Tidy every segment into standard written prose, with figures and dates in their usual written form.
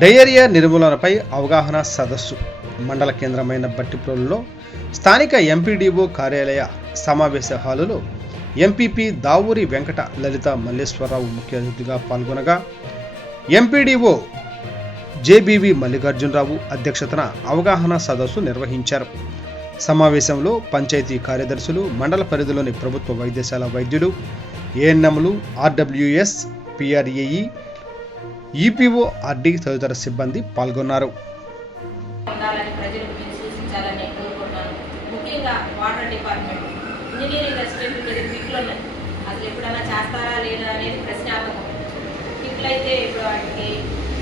Diarrhoea నిర్మూలనపై అవగాహన సదస్సు మండల కేంద్రమైన బట్టిప్రోలులో స్థానిక ఎంపీడీఓ కార్యాలయ సమావేశ హాలులో ఎంపీపీ దావూరి వెంకట లలిత మల్లేశ్వరరావు ముఖ్య అతిథిగా పాల్గొనగా ఎంపీడీఓ జేబీవి మల్లికార్జునరావు అధ్యక్షతన అవగాహన సదస్సు నిర్వహించారు. సమావేశంలో పంచాయతీ కార్యదర్శులు, మండల పరిధిలోని ప్రభుత్వ వైద్యశాల వైద్యులు, ఏఎన్ఎంలు, ఆర్డబ్ల్యూఎస్, పిఆర్ఏఈ, ఈపీఓ, ఆర్డీ తదితర సిబ్బంది పాల్గొన్నారు.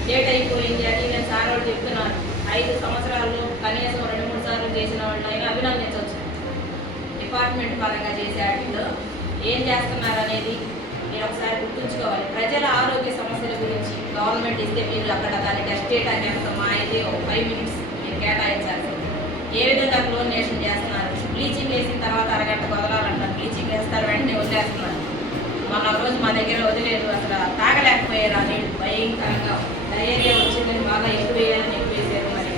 డేట్ అయిపోయింది అని నేను సార్ వాళ్ళు చెప్తున్నాను. 5 సంవత్సరాల్లో కనీసం 2-3 సార్లు చేసిన వాళ్ళు అయినా అభినందించవచ్చు. డిపార్ట్మెంట్ పరంగా చేసే వాటిలో ఏం చేస్తున్నారు అనేది మీరు ఒకసారి గుర్తుంచుకోవాలి. ప్రజల ఆరోగ్య సమస్యల గురించి గవర్నమెంట్ ఇస్తే మీరు అక్కడ దాన్ని టెస్ట్ చేయడానికి ఎంత మా అయితే ఒక 5 మినిట్స్ మీరు కేటాయించాలి. ఏ విధంగా క్లోరినేషన్ చేస్తున్నారు, బ్లీచింగ్ వేసిన తర్వాత అరగంట వదలాలంటారు, బ్లీచింగ్ వేస్తారు వెంటనే వదిలేస్తున్నారు. మొన్న రోజు మా దగ్గర వదిలేదు, అసలు తాగలేకపోయారు. ఆ నీళ్ళు భయంకరంగా డయేరియా వచ్చిందని బాగా ఎక్కువ వేయాలని ఎక్కువ వేసారు. మరి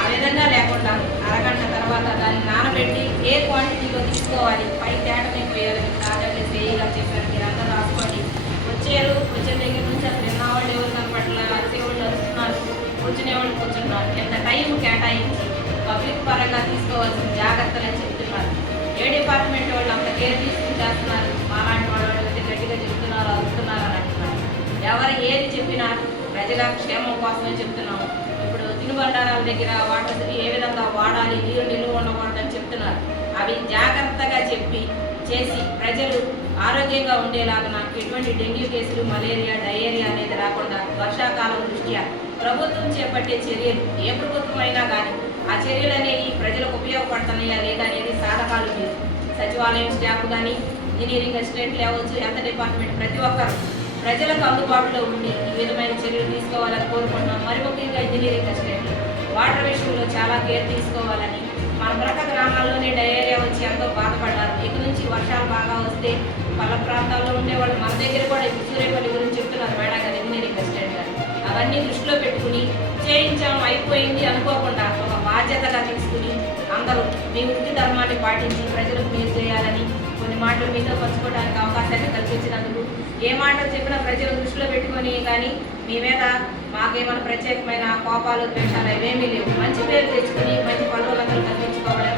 ఆ విధంగా లేకుండా అరగంట తర్వాత దాన్ని నానబెట్టి ఏ క్వాంటిటీలో తీసుకోవాలి, పై తేటమైపోయారు. రాజాకి సేయిగా చెప్పారు, మీరు అందరూ రాసుకోండి. వచ్చారు, వచ్చిన దగ్గర నుంచి అసలు నిన్న వాళ్ళు ఎవరు కనపట్ల, అరిసేవాళ్ళు అరుస్తున్నారు, కూర్చునేవాళ్ళు కూర్చున్నారు. ఎంత టైం కేటాయించి పబ్లిక్ పరంగా తీసుకోవాల్సిన జాగ్రత్తలని చెప్తున్నారు. ఏ డిపార్ట్మెంట్ వాళ్ళు అంత కేర్ తీసుకుని చేస్తున్నారు, మాలాంటి వాళ్ళు గట్టిగా చెప్తున్నారు, అరుస్తున్నారు అని అంటున్నారు. ఎవరు ఏది చెప్పినా ప్రజల క్షేమం కోసమే చెప్తున్నాము. ఇప్పుడు తినుబండారాల దగ్గర వాటర్ ఏ విధంగా వాడాలి, నీరు నిలువ ఉండకూడదని చెప్తున్నారు. అవి జాగ్రత్తగా చెప్పి చేసి ప్రజలు ఆరోగ్యంగా ఉండేలాగా ఎటువంటి డెంగ్యూ కేసులు, మలేరియా, డయేరియా అనేది రాకుండా వర్షాకాలం దృష్ట్యా ప్రభుత్వం చేపట్టే చర్యలు, ఏ ప్రభుత్వం అయినా కానీ ఆ చర్యలు అనేవి ప్రజలకు ఉపయోగపడుతున్నాయా లేదా అనేది సాధకాలు లేదు. సచివాలయం స్టాఫ్ కానీ, ఇంజనీరింగ్ అసిస్టెంట్లు అవ్వచ్చు, హెల్త్ డిపార్ట్మెంట్ ప్రతి ఒక్కరు ప్రజలకు అందుబాటులో ఉండి ఈ విధమైన చర్యలు తీసుకోవాలని కోరుకుంటున్నాం. మరి ముఖ్యంగా ఇంజనీరింగ్ అసిస్టెంట్లు వాటర్ విషయంలో చాలా కేర్ తీసుకోవాలని. మన ప్రక్క గ్రామాల్లోనే డయేరియా వచ్చి ఎంతో బాధపడ్డారు. ఇక నుంచి వర్షాలు బాగా వస్తే పల్ల ప్రాంతాల్లో ఉండేవాళ్ళు మన దగ్గర కూడా సూర్యపల్లి గురించి చెప్తున్నారు మేడం గారు, ఇంజనీరింగ్ అసిస్టెంట్ గారు. అవన్నీ దృష్టిలో పెట్టుకుని చేయించాము, అయిపోయింది అనుకోకుండా ఒక బాధ్యతగా తీసుకుని అందరూ మీ వృత్తి ధర్మాన్ని పాటించి ప్రజలకు మేలు చేయాలని కొన్ని మాటలు మీతో పంచుకోవడానికి అవకాశాన్ని కల్పించినందుకు, ఏ మాటలు చెప్పినా ప్రజలు దృష్టిలో పెట్టుకొని కానీ మీ మీద మాకేమైనా ప్రత్యేకమైన కోపాలు, ద్వేషాలు అవేమీ లేవు. మంచి పేరు తెచ్చుకుని మంచి పనులందరూ కల్పించుకోవాలని